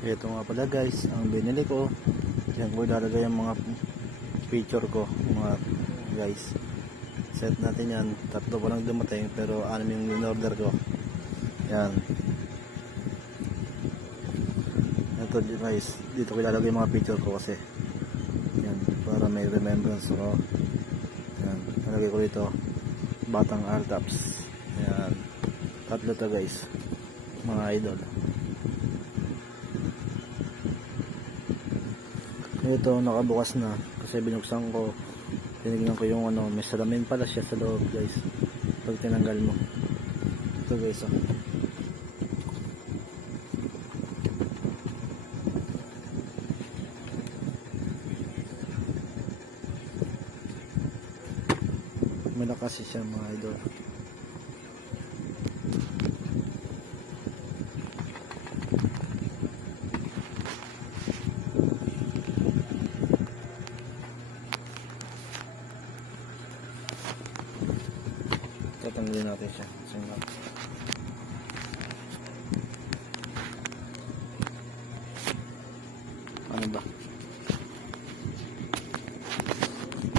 Ito nga pala guys, ang binili ko. Diyan ko ilalagay ang mga picture ko, mga guys. Set natin yan. Tatlo pa lang dumating pero 6 yung in-order ko. Yan. Ito guys, dito ko ilalagay yung mga picture ko kasi yan, para may remembrance ko. Yan, nalagay ko dito Batang Altaps. Yan. Tatlo to guys, mga idol. Ito nakabukas na kasi binuksan ko, tinignan ko yung ano, may salamin pala siya sa loob guys pag tinanggal mo. Ito guys, oh. Malakas siya mga idol. Tatanggalin natin siya. Ano ba?